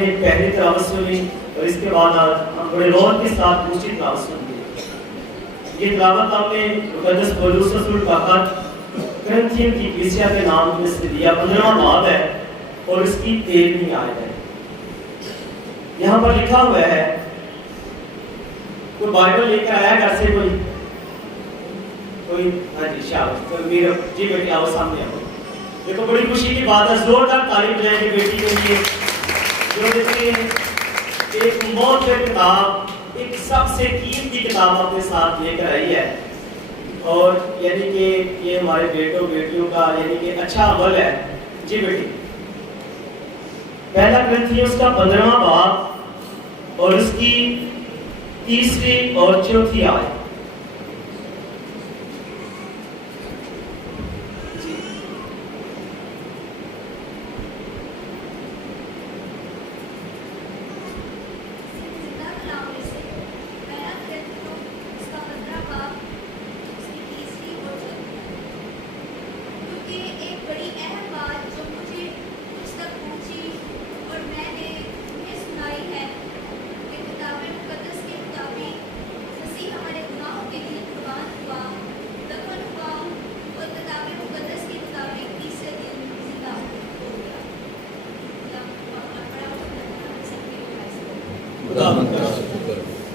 نے پہلی تلاوت سنی اور اس کے بعد ہم بڑے غور کے ساتھ دوسری تلاوت سنتے ہیں۔ یہ تلاوت ہم نے مقدس پولس رسول کا خط کرنتھیوں کی کلیسیا کے نام میں سے دیا 15واں باب ہے اور اس کی 13ویں آیت ہے۔ یہاں پر لکھا ہوا ہے، کوئی بائبل لے کر آیا گھر سے کوئی ہاں جی شاباش میرا جی بیٹی آؤ سامنے آؤ۔ دیکھو بڑی خوشی کی بات ہے، زوردار تعریف بجائیں گے بیٹی کے لیے جو دیکھتے ہیں ایک موثر کتاب، ایک سب سے قیمتی کتاب اپنے ساتھ لے کر آئی ہے، اور یعنی کہ یہ ہمارے بیٹوں بیٹیوں کا یعنی کہ اچھا عمل ہے۔ جی بیٹی پہلا کرنتھیوں کا 15واں باب اور اس کی 3 اور 4 آیت۔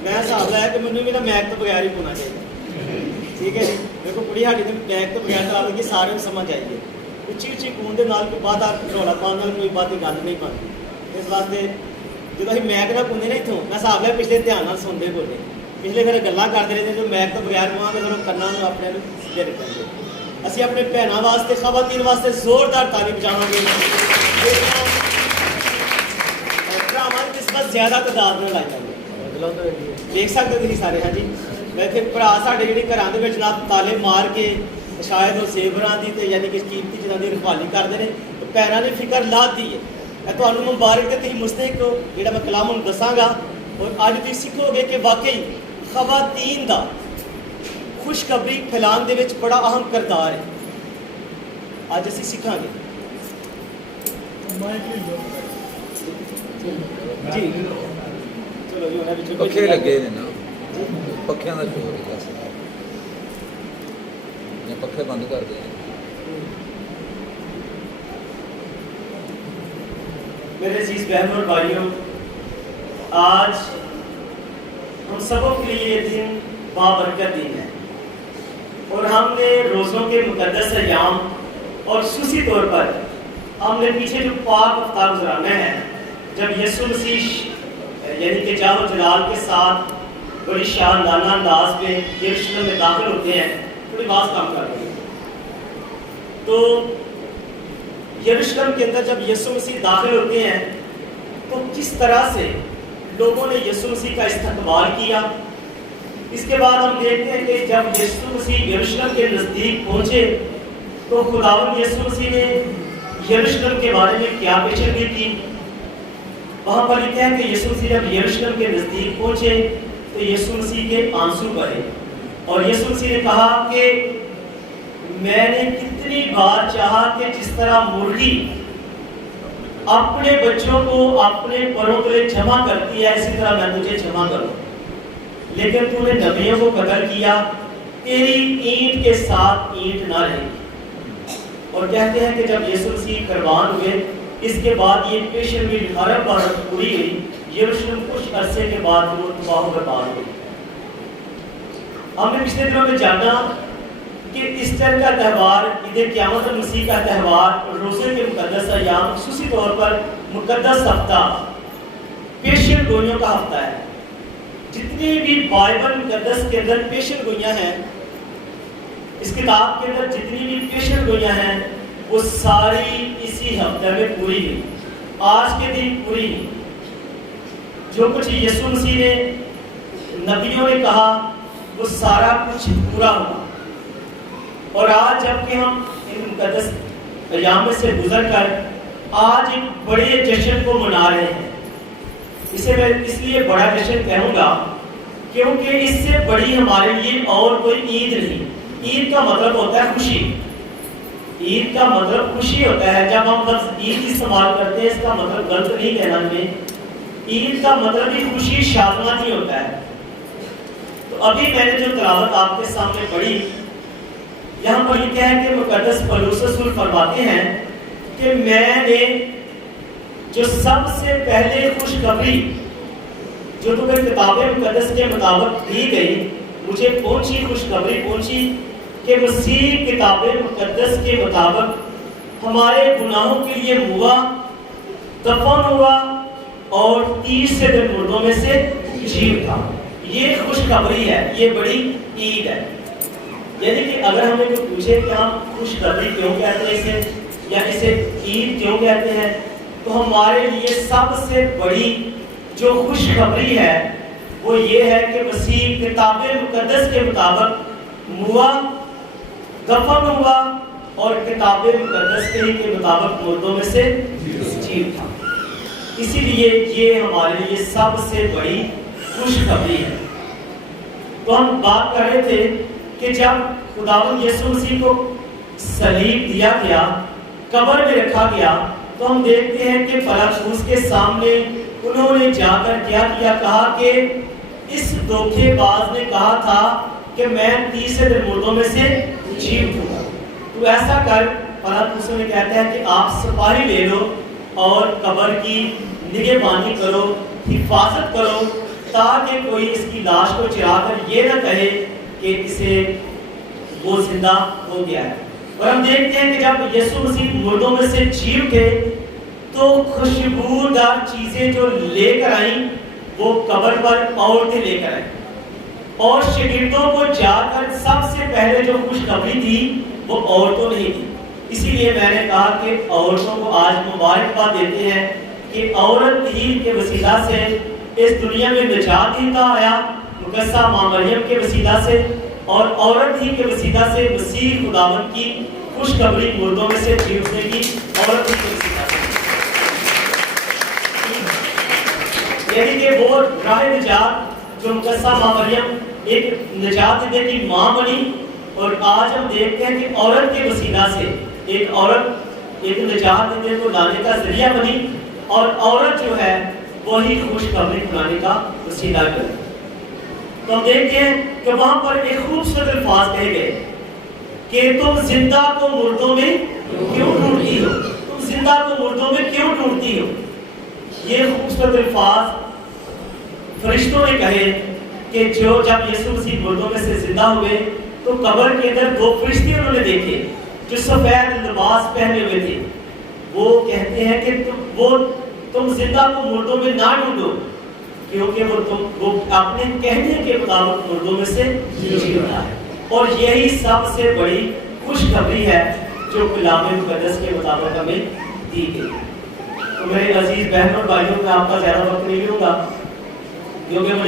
میں حساب لایا کہ مجھے بھی نا میک تو بغیر ہی ہونا چاہیے، ٹھیک ہے جی۔ دیکھو بڑی ہاڑی نے میک تو بغیر تو آپ سارے سمجھ آئیے، اچھی اچھی خون کے نال کوئی بات آپ رولا پاؤں کوئی بات گل نہیں بنتی، اس واسطے جب ابھی میک نہ پوندے نا اتوں میں حساب لیا پچھلے دھیان نال سنتے بولے، پچھلے پھر گلاں کرتے رہتے جو میک تو بغیر ہوا گے پھر کرنا اپنے سیدھے رکھیں گے۔ اسی اپنے بھنوں واسطے خواتین واسطے زوردار تالی بجاواں گے، ڈرامہ کی نسبت زیادہ تعداد میں لائی جائے دیکھ سکتے تھی سارے۔ ہاں جی ویسے برا ساڈے جڑے گھراں دے وچ جناب تالے مار کے شاید وہ زیوراں دی تے یعنی کہ قیمتی چیزاں دی رکھوالی کرتے ہیں، تو پیراں دی فکر لاتی ہے۔ میں تمہیں مبارک تے تھی مستحق ہو جڑا میں کلام ہن دساں گا، اور اج تسی سیکھو گے کہ واقعی خواتین دا خوشخبری پھیلان دے وچ بڑا اہم کردار ہے۔ اج اسی سیکھاں گے جی چلو جی انہاں پکھے لگے نے نا، پکھیاں دا شور ہے یا پکھے بند کر دیں۔ میرے عزیز بہنوں اور بھائیوں، آج ہم سبوں کے لیے یہ دن بابرکت دن ہے، اور ہم نے روزوں کے مقدس ایام اور خصوصی طور پر ہم نے پیچھے جو پاک ہفتہ گزرانا ہے جب یسوع مسیح یعنی کہ جاہ و جلال کے ساتھ بڑی شاندانہ انداز میں یروشلم میں داخل ہوتے ہیں۔ تھوڑی آواز کام کر رہی ہے۔ تو یروشلم کے اندر جب یسوع مسیح داخل ہوتے ہیں تو کس طرح سے لوگوں نے یسوع مسیح کا استقبال کیا۔ اس کے بعد ہم دیکھتے ہیں کہ جب یسوع مسیح یروشلم کے نزدیک پہنچے تو خداوند یسوع مسیح نے یروشلم کے بارے میں کیا پیشنگوئی کی۔ وہاں پر لکھا ہے کہ یسوع مسیح جب یروشلم کے نزدیک پہنچے تو یسوع مسیح کے آنسو بہے، اور یسوع مسیح نے کہا کہ میں نے کتنی بار چاہا کہ جس طرح مرغی اپنے بچوں کو اپنے پروں تلے جمع کرتی ہے اسی طرح میں تجھے جمع کروں، لیکن تو نے نبیوں کو قتل کیا، تیری اینٹ کے ساتھ اینٹ نہ رہے گی۔ اور کہتے ہیں کہ جب یسوع مسیح قربان ہوئے اس کے بعد یہ پیشنگوئی عرب بھارت پوری ہوئی، یروشلم کچھ عرصے کے بعد وہ تباہ و برباد ہوئی۔ ہم نے پچھلے دنوں میں جانا کہ ایسٹر کا تہوار، عید قیامت المسیح کا تہوار، روزے کے مقدس ایام، خصوصی طور پر مقدس ہفتہ پیشن گوئیوں کا ہفتہ ہے۔ جتنی بھی بائبل مقدس کے اندر پیشن گوئیاں ہیں، اس کتاب کے اندر جتنی بھی پیشن گوئیاں ہیں وہ ساری اسی ہفتے میں پوری ہوئی، آج کے دن پوری ہوئی۔ جو کچھ یسوع مسیح نے نبیوں نے کہا وہ سارا کچھ پورا ہوا، اور آج جب کہ ہم ان مقدس ایام سے گزر کر آج ایک بڑے جشن کو منا رہے ہیں۔ اسے میں اس لیے بڑا جشن کہوں گا کیونکہ اس سے بڑی ہمارے لیے اور کوئی عید نہیں۔ عید کا مطلب ہوتا ہے خوشی، عید کا مطلب خوشی ہوتا ہے۔ جب ہم لفظ عید استعمال کرتے ہیں اس کا مطلب غلط نہیں کہنا ہمیں، عید کا مطلب ہی خوشی شادمانی ہوتا ہے. تو ابھی میں نے جو تلاوت آپ کے سامنے پڑھی، یہاں پر لکھا ہے کہ مقدس پولس رسول فرماتے ہیں کہ میں نے جو سب سے پہلے خوشخبری جو تمہیں کتاب مقدس کے مطابق دی گئی، مجھے پہنچی، خوشخبری پہنچی کہ مسیح کتاب مقدس کے مطابق ہمارے گناہوں کے لیے ہوا، دفن ہوا اور تیسرے دن مردوں میں سے جی اٹھا. یہ خوشخبری ہے، یہ بڑی عید ہے. یعنی کہ اگر ہمیں کوئی پوچھے کہ ہم خوشخبری کیوں کہتے ہیں اسے، یا اسے عید کیوں کہتے ہیں، تو ہمارے لیے سب سے بڑی جو خوشخبری ہے وہ یہ ہے کہ مسیح کتاب مقدس کے مطابق ہوا، دفن ہوا اور کتاب مقدس کے مطابق مردوں میں سے جی اٹھا. اسی لیے یہ ہمارے لیے سب سے بڑی خوشخبری ہے. تو ہم بات کر رہے تھے کہ جب خداوند یسوع مسیح کو صلیب دیا گیا، قبر میں رکھا گیا، تو ہم دیکھتے ہیں کہ پلاطس کے سامنے انہوں نے جا کر کیا کہا کہ اس دھوکے باز نے کہا تھا کہ میں تیسرے دن مردوں میں سے جی اٹھوں گا. تو ایسا کر پلاطس نے کہتا ہے کہ آپ سپاہی لے لو اور قبر کی نگہبانی کرو، حفاظت کرو، تاکہ کوئی اس کی لاش کو چرا کر یہ نہ کہے کہ اسے وہ زندہ ہو گیا ہے. اور ہم دیکھتے ہیں کہ جب یسوع مسیح مردوں میں سے جی اٹھے تو خوشبودار چیزیں جو لے کر آئیں وہ قبر پر عورتیں لے کر آئیں، اور شاگردوں کو جا کر سب سے پہلے جو خوشخبری تھی وہ عورتوں نے ہی دی. اسی لیے میں نے کہا کہ عورتوں کو آج مبارکباد دیتے ہیں کہ عورت ہی کے وسیلہ سے اس دنیا میں نجات دیتا آیا، مقدسہ ماں مریم کے وسیلہ سے، اور عورت ہی کے وسیلہ سے مسیح خداوند کی خوشخبری مردوں میں سے جی اٹھنے کی عورت ہی کے وسیلہ سے. یعنی کہ وہ راہ نجات جو مقدسہ ماں مریم ایک نجات دینے کی ماں بنی، اور آج ہم دیکھتے ہیں کہ عورت کے وسیلہ سے ایک عورت ایک نجات دینے کو لانے کا ذریعہ بنی، اور عورت جو ہے وہی خوشخبری سنانے کا وسیلہ بنی. تو ہم دیکھتے ہیں کہ وہاں پر ایک خوبصورت الفاظ کہے گئے کہ تم زندہ کو مردوں میں کیوں ڈھونڈتی ہو، تم زندہ کو مردوں میں کیوں ڈھونڈتی ہو. یہ خوبصورت الفاظ فرشتوں نے کہے کہ جو جب یسوع مسیح مردوں میں سے زندہ ہوئے تو قبر کے اندر دو فرشتے انہوں نے دیکھے جو سفید لباس پہنے ہوئے تھے. وہ کہتے ہیں کہ تم زندہ کو مردوں میں نہ ڈھونڈو، کیونکہ وہ اپنے کہنے کے مطابق مردوں میں سے جی اٹھا ہے. اور یہی سب سے بڑی خوشخبری ہے جو کلام مقدس کے مطابق ہمیں دی گئی. تو میرے عزیز بہنوں اور بھائیوں، میں آپ کا زیادہ وقت نہیں لوں گا کیونکہ مجھے